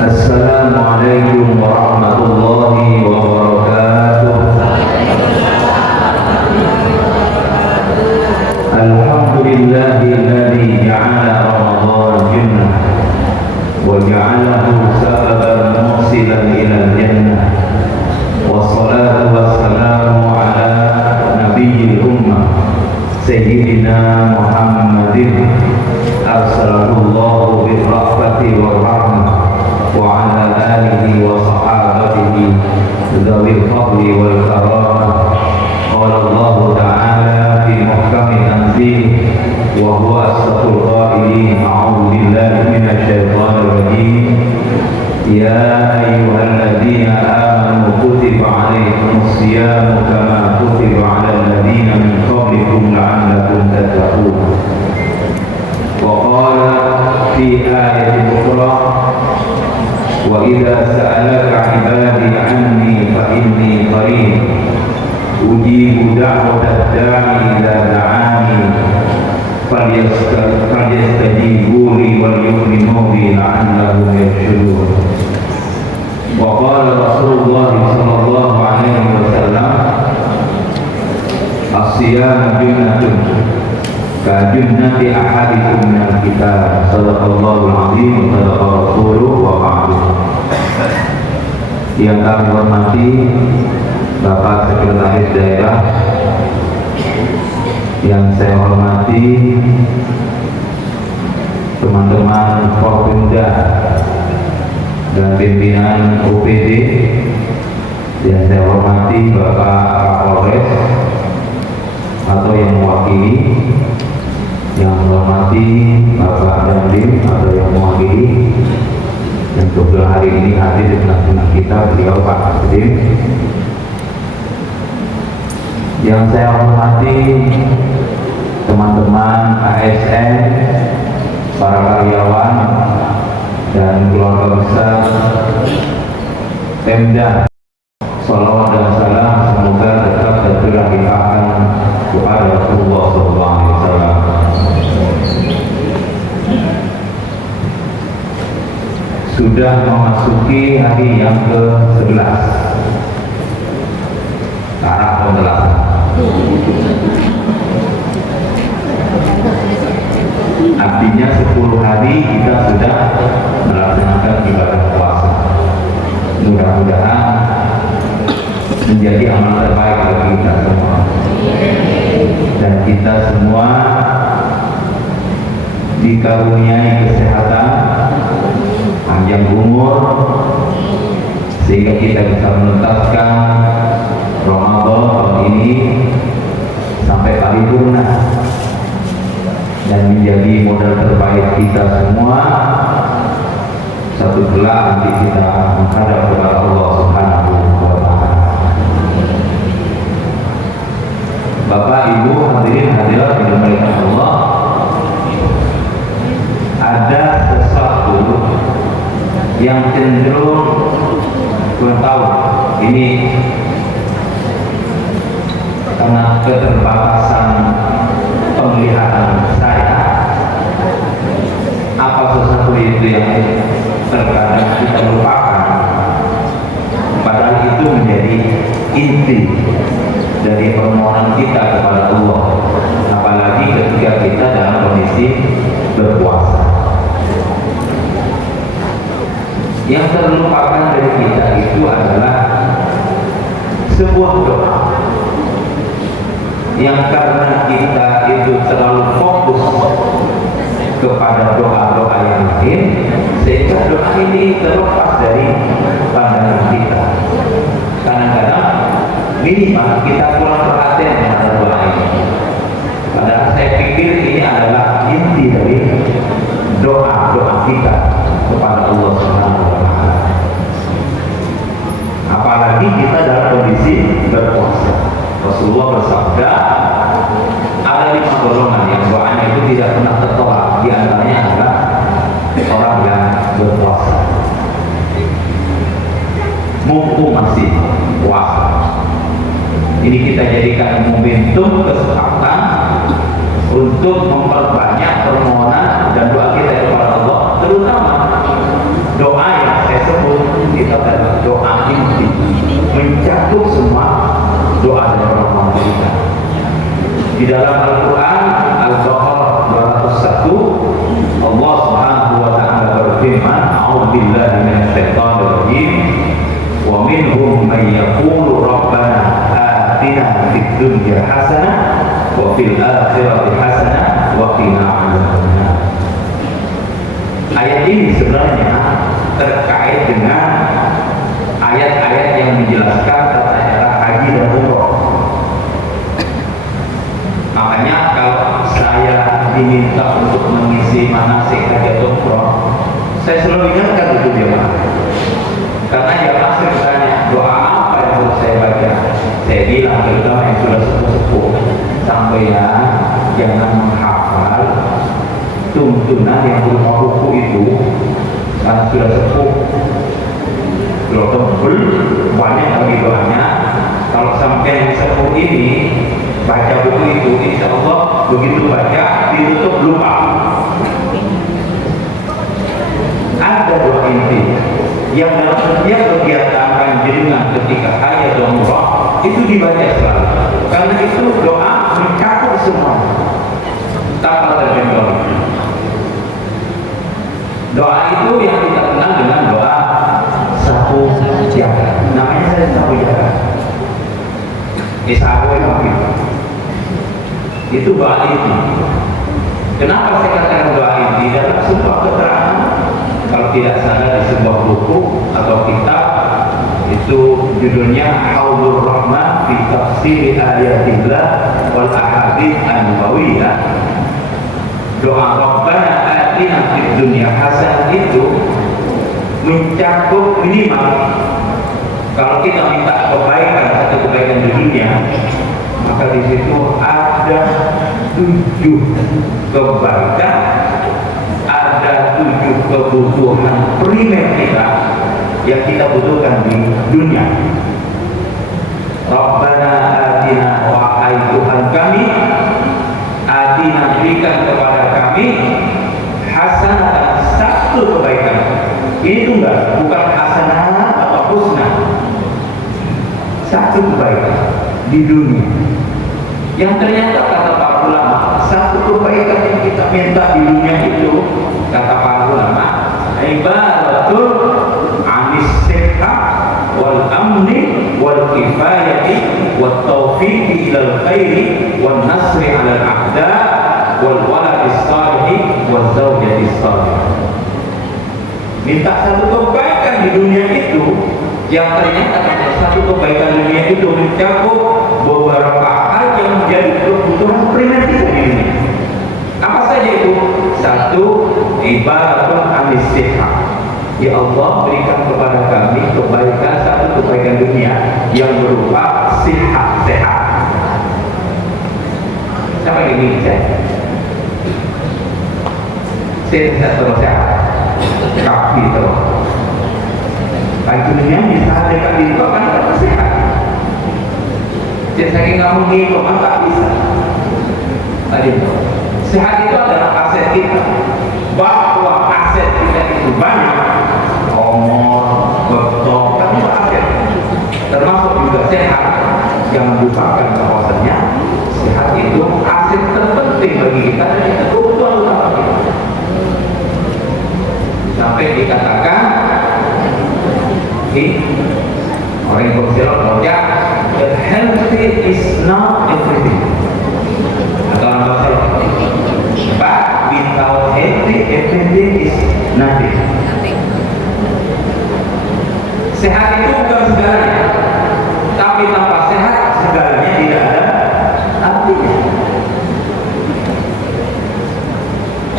Assalamualaikum warahmatullahi wabarakatuh. Alhamdulillahilladzi ja'ala Ramadhan jannah wa ja'alahu sababan musilan ilal jannah. Wassalatu wassalamu ala nabiyil ummah Sayyidina Muhammadin arsalallahu bil rahmati wal rahmah wa ala alihi wa sahabatihi dzawil fadli wal karamah. Qala Allah ta'ala fi muhkami tanzil wa huwa asdaqul qailin. A'udzu billahi minasy syaithanir rajim. Ya ayyuhalladzina amanu kutiba 'alaikumus shiyamu kama kutiba 'alal ladzina min qablikum la'allakum tattaqun. Wa qala fi ayatin ukhra wa idza sa'alaka 'ibadi 'anni fa inni qarib ujibu da'watad da'i idza da'ani falyastajibu li wal yu'minu bi la'allahum yarshudun. Wa qala Rasulullah sallallahu alaihi wasallam as-siyamu junnatun ka junnati ahadikum minal kitab. Sadaqallahul azim wa sadaqa rasuluhu wa ba'du. Yang kami hormati Bapak Sekretaris Daerah, yang saya hormati teman-teman Forpimda dan pimpinan UPD, yang saya hormati Bapak Kapolres atau yang mewakili, yang menghormati Bapak Dandim atau yang mewakili, yang kebetulan hari ini hadir di tengah-tengah kita beliau Pak Dandim. Yang saya hormati teman-teman ASN, para karyawan dan keluarga besar Pemda. Salawat dan salam semoga tetap tercurahkan kepada Rasulullah SAW. Sudah memasuki hari yang ke-11 arah ke-8. Artinya 10 hari kita sudah melaksanakan ibadah puasa. dikaruniai kesehatan, panjang umur, sehingga kita bisa menuntaskan Ramadan tahun ini sampai paripurna dan menjadi modal terbaik kita semua, satu kelak nanti kita menghadap kepada Allah Subhanahu wa Ta'ala. Bapak, Ibu, hadirin hadirat yang dimuliakan Allah, ada sesuatu yang cenderung kurang tahu ini karena keterbatasan penglihatan saya, apa sesuatu itu yang terkadang kita lupakan, padahal itu menjadi inti dari permohonan kita kepada Allah, apalagi ketika kita dalam kondisi berpuasa. Yang terlupakan dari kita itu adalah sebuah doa yang karena kita itu terlalu fokus kepada doa-doa yang lain, sehingga doa ini terlepas dari pandangan kita. Kadang-kadang minimal kita kurang perhatian pada doa ini, padahal saya pikir ini adalah inti dari doa-doa kita kepada Allah Subhanahu wa Ta'ala. Apalagi kita dalam kondisi berpuasa. Rasulullah bersabda, ada 5 golongan yang doanya itu tidak pernah tertolak. Di antaranya adalah orang yang berpuasa. Mumpung masih puasa, ini kita jadikan momentum kesempatan untuk memperbanyak permohonan dan doa kita kepada Allah, terutama doa yang saya sebut itu adalah doa inti, mencakup semua doa dari orang kita. Di dalam Al-Quran Al-Baqarah 201, Allah Subhanahu wa Ta'ala berfirman, "A'udzubillahi minasyaitonir rajim, wa minhum man yaqulu rabbana atina fid dunya hasanah wa fil akhirati hasanah wa qina adzabannar." Ayat ini sebenarnya terkait dengan ayat-ayat yang menjelaskan tata cara haji dan umroh. Makanya kalau saya diminta untuk mengisi manasik haji atau umroh, saya selalu ingatkan itu jemaah. Karena jemaah sering bertanya, doa apa yang harus saya baca? Saya bilang, terutama yang sudah sepuh-sepuh, sampai jangan menghafal tuntunan yang berupa buku itu, karena sudah sepuh, sudah tebel, banyak lagi doanya. Kalau sampai yang sepuh ini baca buku itu, insya Allah begitu baca ditutup lupa. Ada doa inti yang dalam setiap kegiatan panjenengan ketika haji atau umrah itu dibaca selalu, karena itu doa mencakup semua tanpa terkecuali. Doa itu yang kita kenal dengan doa sapu jagat. Namanya saya sapu jagat. Itu doa inti. Kenapa saya katakan doa inti? Dalam sebuah keterangan, kalau tidak salah di sebuah buku atau kitab, itu judulnya Haulur Rahman fi Tafsir Ayatillah wal Ahadits An-Nabawiyah. Doa Rabbana atina fid dunya hasanah itu mencakup minimal, kalau kita minta kebaikan, satu kebaikan di dunia, maka di situ ada 7 kebaikan, ada 7 kebutuhan primer kita yang kita butuhkan di dunia. Rabbana atina, wahai Tuhan kami, atina, berikan kepada kami hasanah, satu kebaikan. Ini tunggal, bukan hasanah atau husnah, satu kebaikan di dunia. Yang ternyata kata para ulama, satu kebaikan yang kita minta di dunia itu, kata para ulama, ibadatul anis sihah wal amni wal kifayati wat taufiqi ilal khairi wan nasri alal a'da wal waladis salih wal zaujatis salihah. Minta satu kebaikan di dunia itu yang ternyata satu kebaikan dunia itu mencakup beberapa hal yang menjadi kebutuhan primer kita di dunia. Apa saja itu? Satu, ibaratun anis-sihah. Ya Allah, berikan kepada kami kebaikan, satu kebaikan dunia yang berupa sehat. Siapa yang ingin sehat terus sehat? Kaki terus. Baik dunia bisa dekat itu akan tetap sehat. Jadi saking nggak mungkin kok tak bisa. Tadi sehat itu adalah aset kita. Bahwa aset kita itu banyak, umur, betul, kan itu aset. Termasuk juga sehat. Yang lupakan bahwasanya sehat itu aset terpenting bagi kita dan itu kebutuhan utama kita. Sampai dikatakan orang yang bersirat rojak, that healthy is not everything. Atau orang bersirat, but without healthy, everything is nothing. Sehat itu bukan segalanya, tapi tanpa sehat segalanya tidak ada artinya.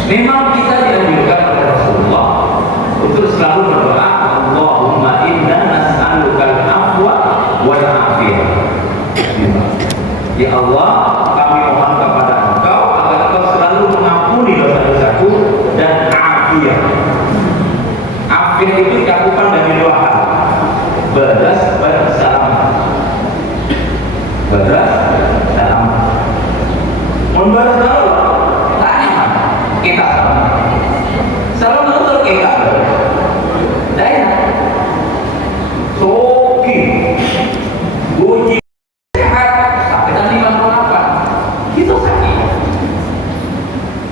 Memang kita dianjurkan oleh Rasulullah untuk selalu berdoa, Allahumma inna nas'alukal afwa wal afiyah. Ya Allah, kami mohon kepada Engkau agar Engkau selalu mengampuni dosa-dosaku dan afiyah. Afiyah itu cakupan dari dua hal, beras dan salam. Beras, salam. Membalas dulu, tak nyaman. Kita salam. Salam dulu kita. Dah. Soki. Bunyi sehat sampai tadi 58. Itu sakit.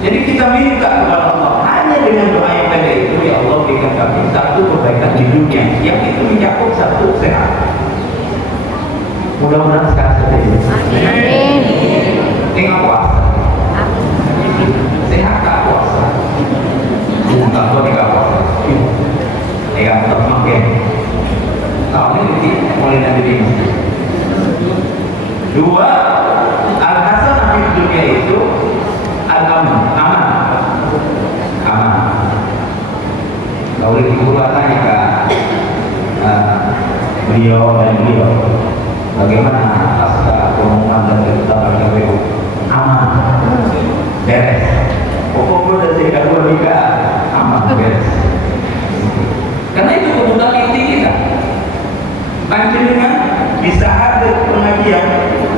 Jadi kita minta kepada Allah hanya dengan doa yang tadi itu, ya Allah berikan kami satu kebaikan di dunia yang itu mencakup satu sehat. Mudah-mudahan sekarang seperti itu. Amin. Tengah puasa. Sehat tak puasa. Bukan kau tidak puasa. Tengah tetap makin. Tahun ini mulai nanti di masjid. Dua, al-hasanah di dunia itu al-aman, aman. Kalau ibu tanya ke beliau dan beliau, bagaimana pasca pengumuman dan keputusan KPU? Aman, beres. Pokoknya dari kedua tiga aman, beres. Karena itu kebutuhan inti kita. Panjenengan bisa hadir pengajian,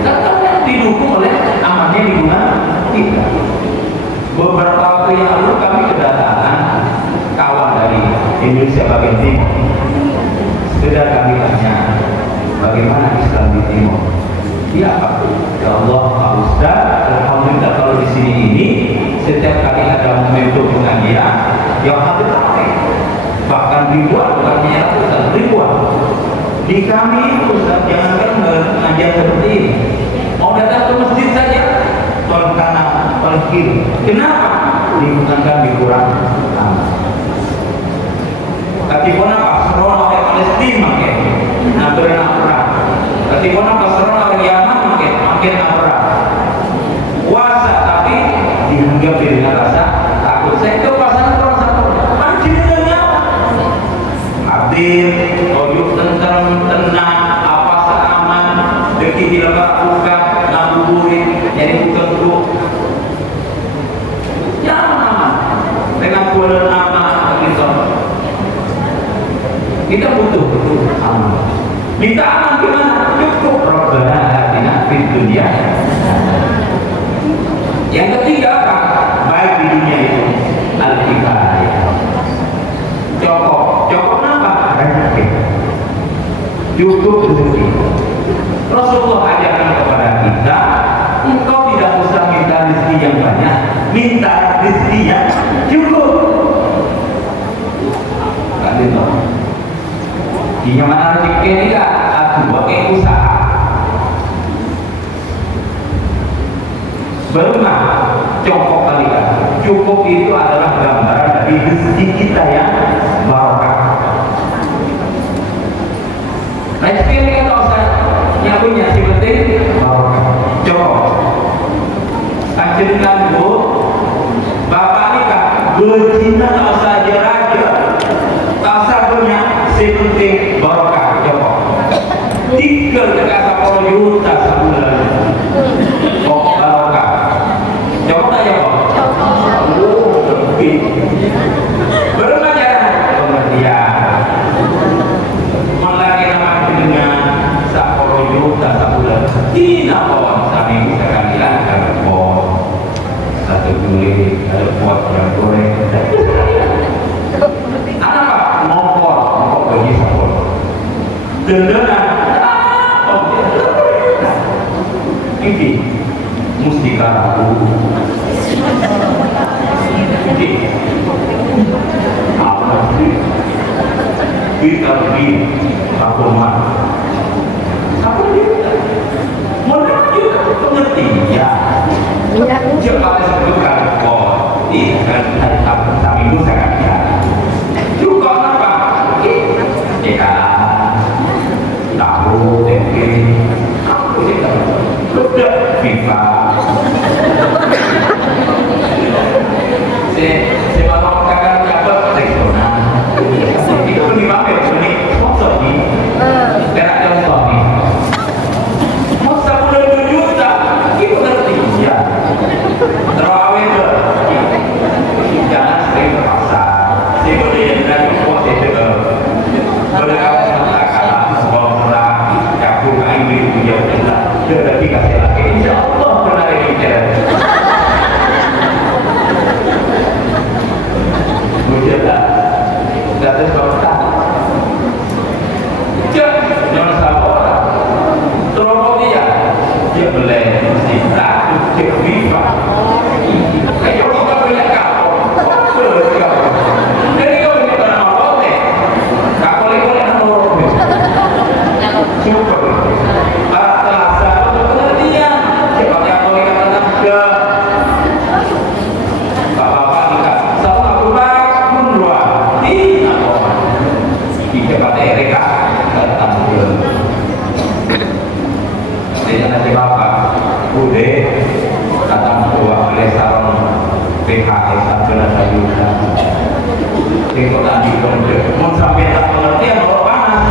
tetap didukung oleh amannya lingkungan kita. Beberapa waktu yang lalu kami kedatangan kawan dari Indonesia bagian timur. Sudah kami tanya, bagaimana Islam di timur? Ya Pak, ya Allah, Pak Ustaz, alhamdulillah kalau di sini ini setiap kali ada momentum pengajian, yang hadir ramai, bahkan ribuan, bukan hanya ratusan, ribuan. Di kami Ustaz, jangankan pengajian seperti ini, mau datang ke masjid saja, tol kanan, tol kiri. Kenapa? Lingkungan kami kurang aman. Tapi kenapa? Serono oleh Palestina makin naberna perang. Tapi kenapa? Serono oleh Yaman makin perang. Puasa tapi dihinggapi dengan rasa takut. Saya itu pasangan orang satu. Mancing dengan nyawa. Hadir, toyuk tenang, apa seaman, deki dilakukan, ngabuburit, jadi bukan dulu. Nyaman, dengan bulan aman gitu. Kita butuh aman. Minta aman gimana? Cukup Rabbana atina fid dunya. Yang ketiga apa? Baik di dunia itu al-kifayah. Cukup apa? Rezeki. Cukup rezeki. Rasulullah ajarkan kepada kita, engkau tidak usah minta rezeki yang banyak, minta rezeki yang cukup. Kan itu. Di mana rezeki ini aku pakai usaha. Bermah, cokok Cukup itu adalah gambaran dari rezeki kita yang barokah. Rezeki ini kan usah yang punya si penting barokah. Coba anjirkan bu, bapak nikah bercinta tak usah raja, tak usah punya si penting barokah. Coba 3 dekat 10 juta sebulan. Oh barokah. Coba tak coba. Berbagai pengertian melagi nama dengan 10 juta sebulan tidak pohon seminggu sekali ada pohon 1 Juli ada pot yang goreng ada apa? Ngopor bagi sepol dendenan ini mustika ragu apa sih kita di akumat apa dia modal juga pengertian cepat disebutkan ikan dan seminggu sangat juga apa ikan tahu tempe aku tidak sudah FIFA saya mau kakak dapat restoran itu di mana ini sponsor nih karena contoh nih mau 10 juta itu ngerti ya terawih jangan sering terpaksa saya boleh dan kuat itu boleh kamu katakan bahwa aku kain itu ya udah dikasih lagi insya Allah benar ini jalan tidak ada sebab jangan sabar terobos dia boleh cinta dia viva ayo kita punya kau jadi kau ini pernah mau tak boleh super atas satu pengertian seperti yang boleh katakan ke bapak-bapak nikah sama aku bangun dua tidak pada mereka datang bulan jadi nanti bapak udah datang dua oleh salon PHS sampai nanti juga tengok tadi mau sampai tak pengertian bahwa panas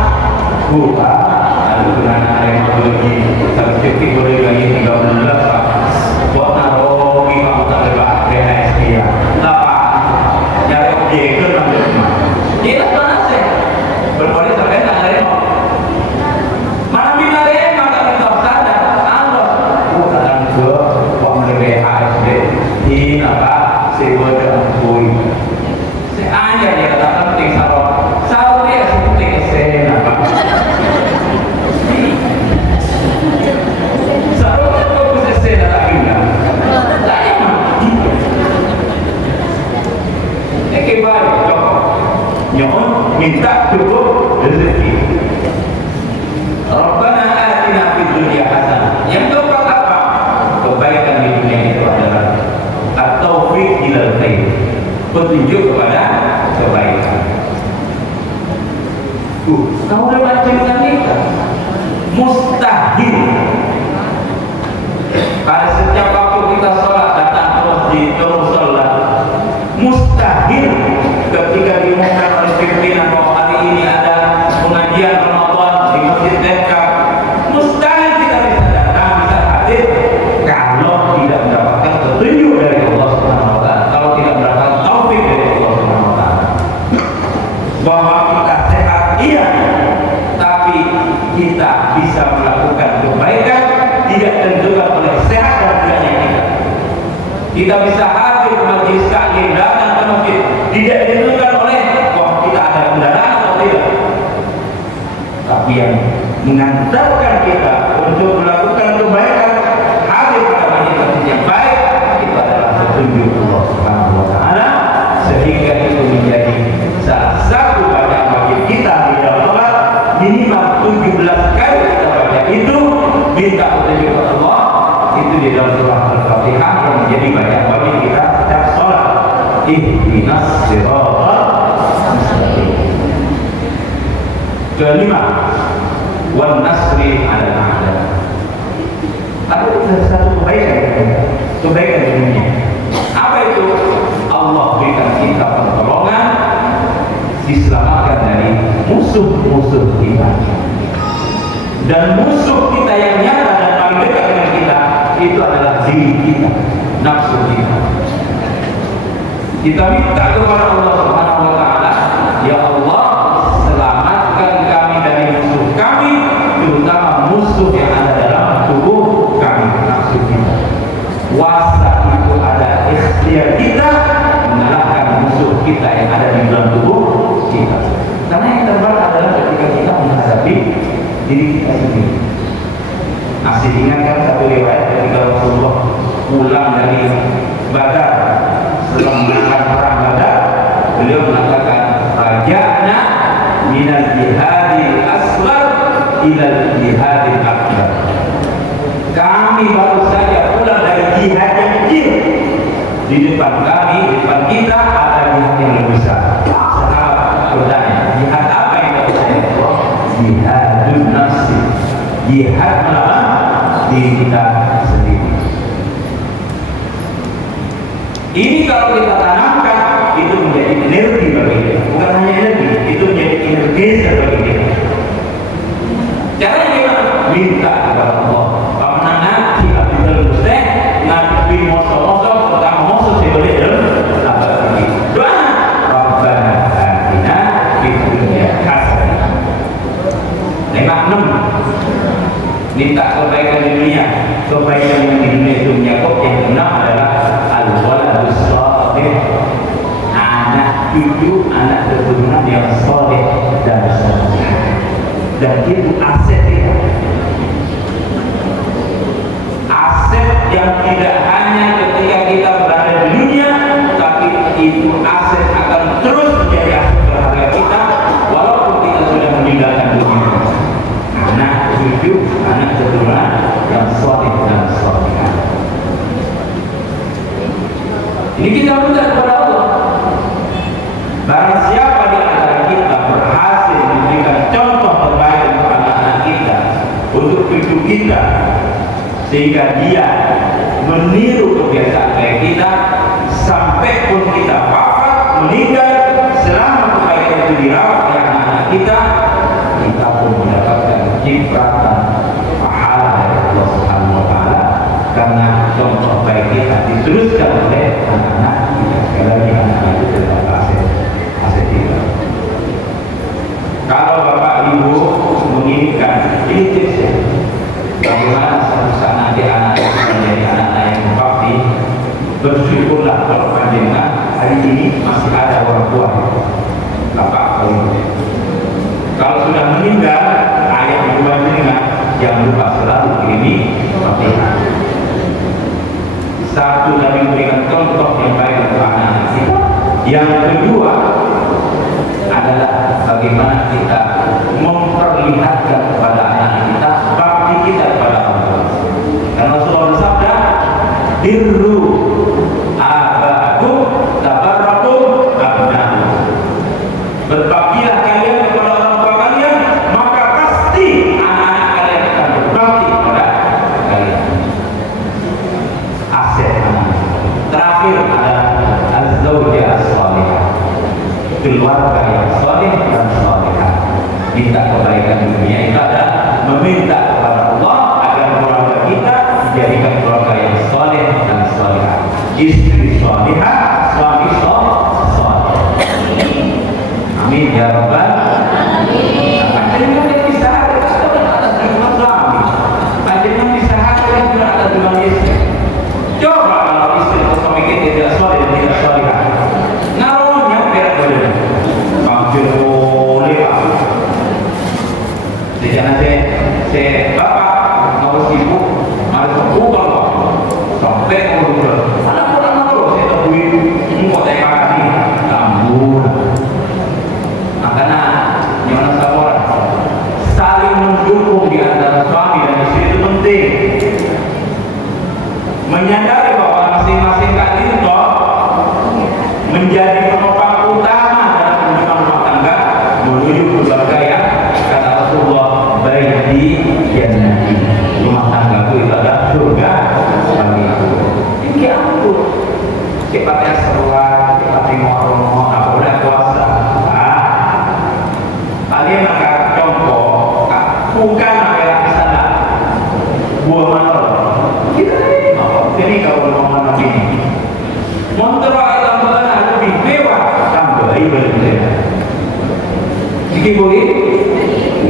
buka lalu dengan ada lagi sampai cuti boleh lagi 13 pak buat naruh kamu tak lebat PHS dia apa nyari objek ke nanti kita panas ya berboleh sampai tak ada mau mana binari maka kita sadar Allah bukan ke pembeli PHSD di apa sebuah terangkui seanya dia kata penting salon dia penting sen apa salon itu bisa sen lagi enggak saya mah ekebar nyon minta cukup rezeki. Rabbana atina fid dunya hasanah. Yang keempat apa? Kebaikan di dunia itu adalah at-taufiq ilal khair. Petunjuk kepada kebaikan. Kau udah baca dengan kita mustahil pada setiap waktu kita sholat datang ke masjid terus sholat mustahil ketika diumumkan oleh pimpinan bahwa hari ini ada pengajian Ramadan di Masjid Dekat mustahil kita bisa datang bisa hadir kalau tidak mendapatkan petunjuk dari Allah Subhanahu wa taala kalau tidak mendapatkan taufik dari Allah Subhanahu wa taala bahwa kita sehat iya tapi kita bisa melakukan kebaikan tidak tentukan oleh sehat dan tidaknya kita bisa hadir ke majelis taklim datang ke masjid tidak ditentukan oleh bahwa kita ada kendaraan atau tidak tapi yang mengantarkan kita untuk melakukan kebaikan hadir pada majelis yang baik itu adalah petunjuk Allah Subhanahu wa taala sehingga itu menjadi salah satu bacaan wajib kita di dalam sholat minimal 17 kali kita baca itu minta petunjuk Allah itu di dalam surah Al-Fatihah yang menjadi bacaan wajib kita setiap sholat Kelima, wan nasri ala a'da. Ada satu kebaikan di dunia. Apa itu? Allah berikan kita pertolongan, diselamatkan dari musuh-musuh kita. Dan musuh kita yang nyata dan paling dekat dengan kita itu adalah diri kita, nafsu kita. Kita minta kepada Allah Subhanahu wa taala, ya Allah, selamatkan kami dari musuh kami, terutama musuh yang ada dalam tubuh kami, nafsu kita. Wasa itu ada ikhtiar kita mengalahkan musuh kita yang ada di dalam tubuh kita. Karena yang terberat adalah ketika kita menghadapi diri kita sendiri. Masih ingat kan satu riwayat ketika Rasulullah pulang dari Badar setelah menangkan perang Badar, beliau mengatakan, raja'na minal jihadil asghar ilal jihadil akbar. Kami baru saja pulang dari jihad yang kecil. Di depan kami, di depan kita ada jihad yang lebih besar. Sahabat bertanya, jihad apa yang kita percaya? Jihadun nafsi, jihad melawan diri kita sendiri. Ini kalau kita tanamkan, itu menjadi energi bagi kita. Bukan hanya energi, itu menjadi energi bagi kita. Caranya gimana? Minta kepada Allah. Pamanangan si Abdul Mustaq ngadepi musuh-musuh, pertama musuh sebelum lagi. Doa, Rabbana atina fid dunya hasanah. 6. Minta kebaikan di dunia. Kebaikan yang di dunia itu mencakup yang keenam adalah al-waladus salih, anak cucu, anak keturunan yang saleh dan saleh. Dan itu aset kita. Aset yang tidak hanya ketika kita berada di dunia, tapi itu aset akan terus menjadi aset berharga kita walaupun kita sudah meninggalkan dunia. Anak cucu, anak keturunan yang saleh dan salehah. Ini kita minta kepada Allah. Barang siapa di antara kita berhasil memberikan contoh terbaik kepada anak kita, untuk cucu kita, sehingga dia meniru kebiasaan baik kita, sampai pun kita wafat meninggal, selama kebaikan itu dirawat oleh anak-anak kita, kita pun mendapatkan cipratan pahala dari Allah Subhanahu wa taala, karena contoh baik kita diteruskan oleh anak-anak kita. Sekali lagi, anak-anak itu adalah aset kita. Kalau bapak ibu menginginkan, ini tipsnya, bagaimana suatu saat nanti anak menjadi anak yang berbakti, bersyukurlah kalau panjenengan hari ini masih ada orang tua, bapak ibu. Kalau sudah meninggal, ayah ibu panjenengan jangan lupa selalu ini Fatihah. Satu, dari memberikan contoh yang baik untuk anak-anak kita. Yang kedua adalah bagaimana kita memperlihatkan kepada anak kita bakti kita kepada Allah. Karena Rasulullah bersabda, birru aba'akum tabarrakum abna'akum. Berbaktilah kalian kepada orang tua kalian, maka pasti anak-anak kalian akan berbakti kepada kalian. Aset anak. Terakhir adalah az-zawjah as-salihah, keluarga yang saleh dan salihah. Minta kebaikan dunia itu adalah meminta kepada Allah agar keluarga kita dijadikan keluarga yang saleh dan salihah. Istri salihah, suami saleh. Amin ya rabbal alamin. Panjenengan yang bisa atas dukungan suami, panjenengan bisa hadir atas dukungan istri. Coba kalau istri atau suami kita tidak saleh dan tidak salihah, naruhnya berat badan. Hampir boleh pak. Jangan saya bapak harus ibu harus berubah pak. Sampai berubah. Mana orang malu saya tahu ibu mau saya kasih tambur. Makanya jangan sabar. Saling mendukung di antara suami dan istri itu penting. Menyadari bahwa masing-masing kalian menjadi penopang utama dalam kehidupan rumah tangga menuju keluarga yang ada maka contoh bukan apa sana buah motor kita ini kalau mau nabi motor alam mana lebih mewah tambah ibadah jadi boleh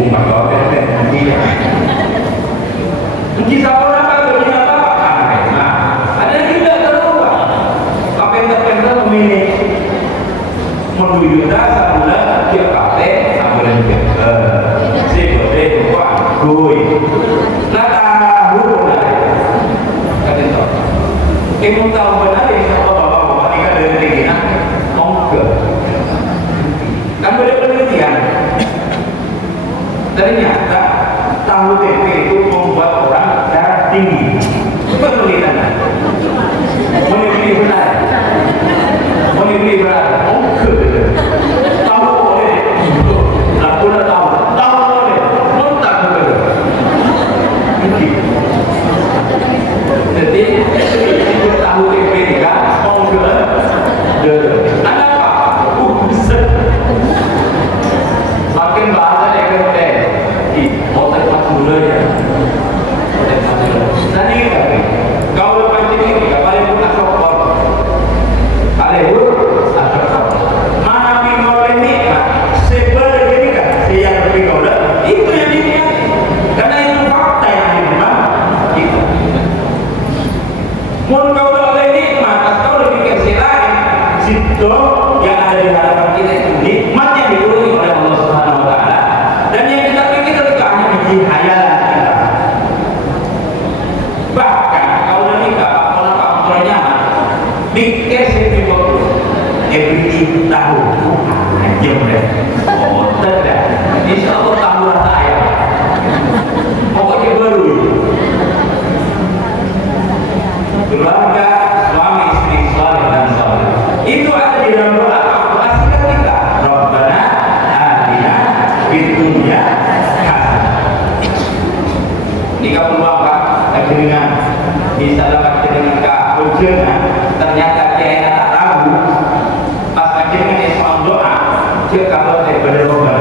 umat kau tidak kita orang kalau tidak apa ada yang tidak terubah apa yang terkenal memilih menuju dasar bulan dia kate sampai juga si boleh buat kui nata huruf kata itu kamu tahu benar ya bapak-bapak ketika dari tinggi ongke kan boleh penelitian ternyata tahu tempe itu membuat orang darah tinggi penelitian mau beli benar ongke tahu boleh aku dah tahu boleh montak boleh jadi tahu tempe ni kan ongke ada apa besar makin bahasa dia kata otak masuk dulu ya tadi kau lepas ini paling pun asal alehur mana minggu ini sebenarnya kan yang lebih kau itu yang dilihat karena itu fakta yang dimana itu mun kau oleh nikmat atau lebih ke lain situ yang ada di hadapan kita itu nikmat yang diulangi oleh Allah Subhanahu Wa Taala dan yang kita pikir itu hanya biji hayalan kita bahkan kalau nikah orang nyaman pikir sendiri every tahun aja deh oh tidak insya Allah tahu rasa ayam pokoknya baru keluarga suami istri saleh dan saleh itu ada di dalam doa kasihkan kita Rabbana atina fid dunya hasanah jika peluang dengan bisa dapat dengan kehujanan ternyata dia tak ragu pas akhirnya Islam doa dia kalau daripada roban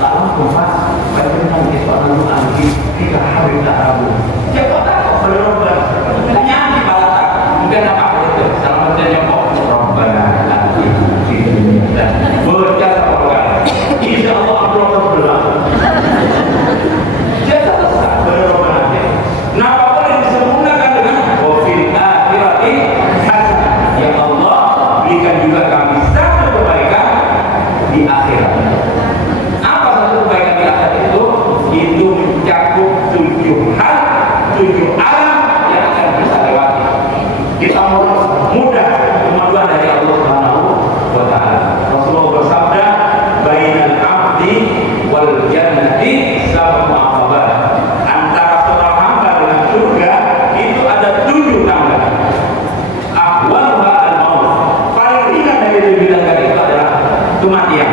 kalau kupas bagaimana Islam doa kita harus tak ragu siapa tak pada roban hanya di balata mungkin apa itu salah satunya kok roban nanti dan berjasa orang insya Allah Allah berdoa dia selesai berdoa nanti nah boleh disempurnakan dengan wafil akhirati hasanah ya Allah berikan juga kami satu kebaikan di akhirat apa satu kebaikan di akhirat itu mencakup 7 hal 7 alam yang akan bisa lewati kita mudah kemajuan dari Allah Subhanahu Wa Taala Rasulullah bersabda bainal abdi wal jannati sab'u aqabah antara seorang hamba dengan surga itu ada 7 tangga ahwaluha al-maut paling ringan dari 7 tangga itu adalah kematian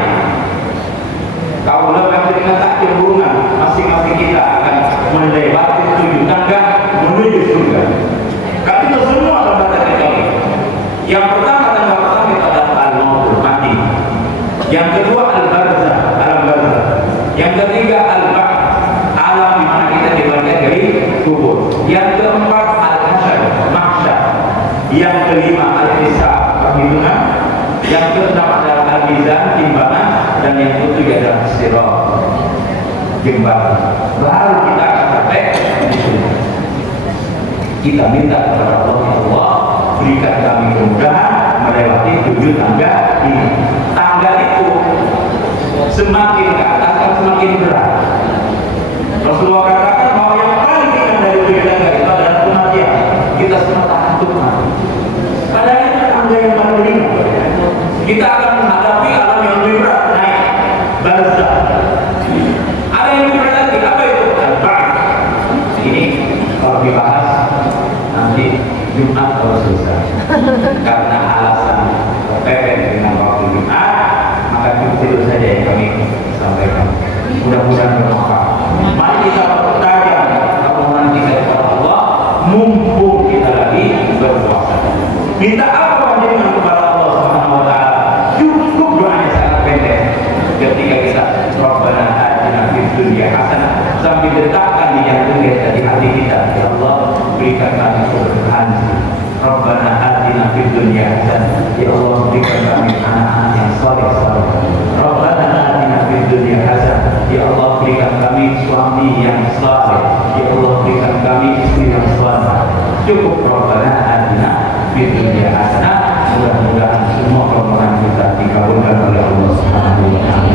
kalau lepas dengan takdir hubungan masing-masing kita akan melewati 7 tangga menuju surga tapi itu semua adalah takdir. Yang pertama tangga pertama itu adalah al-maut mati yang kedua al-barzah alam barzah yang ketiga al-ba'd alam di mana kita dibangkitkan dari kubur yang keempat al-hasyr mahsyar yang kelima al-hisab perhitungan yang keenam adalah al-mizan timbangan dan yang ketujuh adalah sirat jembatan baru kita akan sampai di sini kita minta kepada Allah berikan kami kemudahan melewati 7 tangga ini tangga itu semakin ke atas kan semakin berat Rasulullah katakan bahwa yang paling ringan dari 7 tangga itu adalah kematian kita semua tahan untuk mati padahal itu tangga yang paling ringan kita akan menghadapi alam yang lebih berat naik barzah ada yang lebih berat lagi apa itu? Al-Ba'd ini kalau dibahas nanti Jumat kalau selesai karena alasan pepet dengan waktu Jumat maka cukup itu saja yang kami sampaikan mudah-mudahan bermanfaat mari kita pertajam permohonan kita kepada Allah mumpung kita lagi berpuasa minta apa panjenengan kepada Allah Subhanahu Wa Taala cukup doanya sangat hasanah. Ya Allah, berikan kami anak-anak yang saleh-saleh. Rabbana atina fid dunya hasanah. Ya Allah, berikan kami suami yang saleh. Ya Allah, berikan kami istri yang saleh. Cukup Rabbana atina fid dunya hasanah. Mudah-mudahan semua permohonan kita dikabulkan oleh Allah Subhanahu wa taala.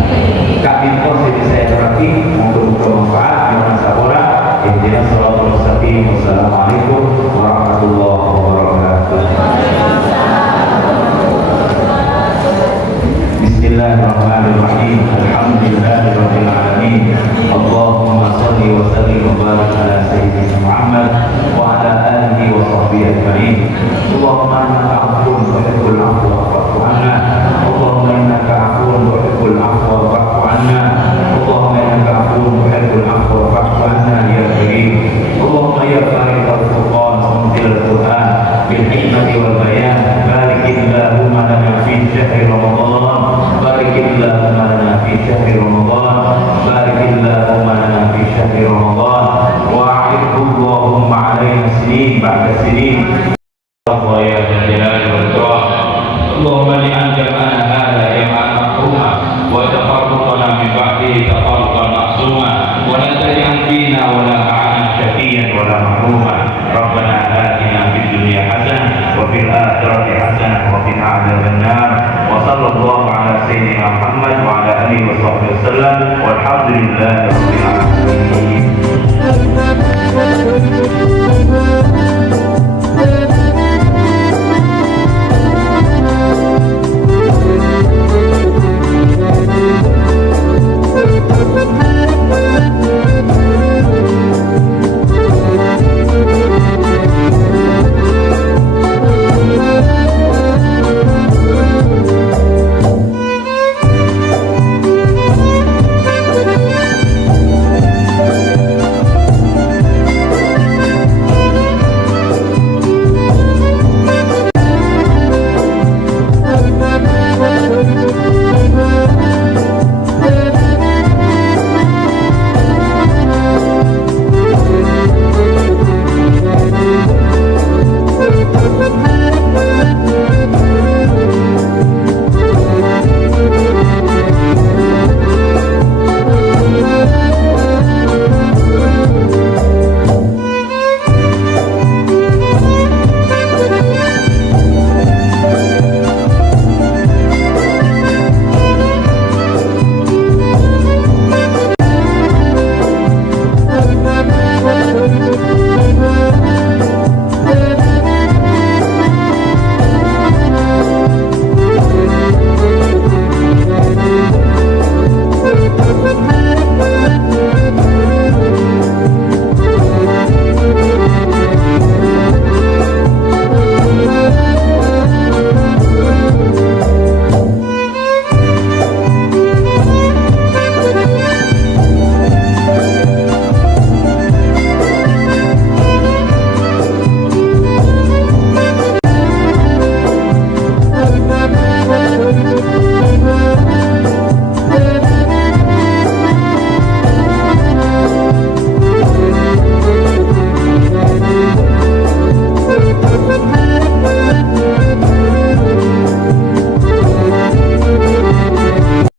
Kami posisi saya berarti moga-moga manfaat bermanfaat. Ihdinas shiratal mustaqim. Wassalamualaikum warahmatullahi wabarakatuh. Bismillahirrahmanirrahim. Alhamdulillahirabbil alamin. Allahumma shalli wa sallim wa barik ala sayyidina Muhammad wa ala alihi wa sahbihi ajma'in. Allahumma innaka 'afuwwun tuhibbul 'afwa fa'fu 'anna. Allahumma innaka 'afuwwun tuhibbul 'afwa fa'fu 'anna. Allahumma innaka 'afuwwun tuhibbul 'afwa fa'fu 'anna ya karim. Allahumma ya khaliqal furqan wa munzilal Qur'an bil hikmati wal bayan. Barikillahumma lana fi syahri Ramadan. Barikillahumma lana fi syahri Ramadan. Barikillahumma lana fi syahri Ramadan. Wa'idhu Allahumma alaina sinin ba'da sinin. Allah ya jalal wal ikram. Allahumma li'anjamana hadha jama'an makruma wa tafarruqana min ba'dihi tafarruqan ma'suma wa la taj'al fina wa la ma'ana syaqiyan wa la mahruma. Rabbana atina fid dunya hasanah wa fil akhirati hasanah wa qina adzaban nar. Wa sallallahu ala sayyidina Muhammad wa ala alihi wa sahbihi wasallam. Walhamdulillahi rabbil alamin.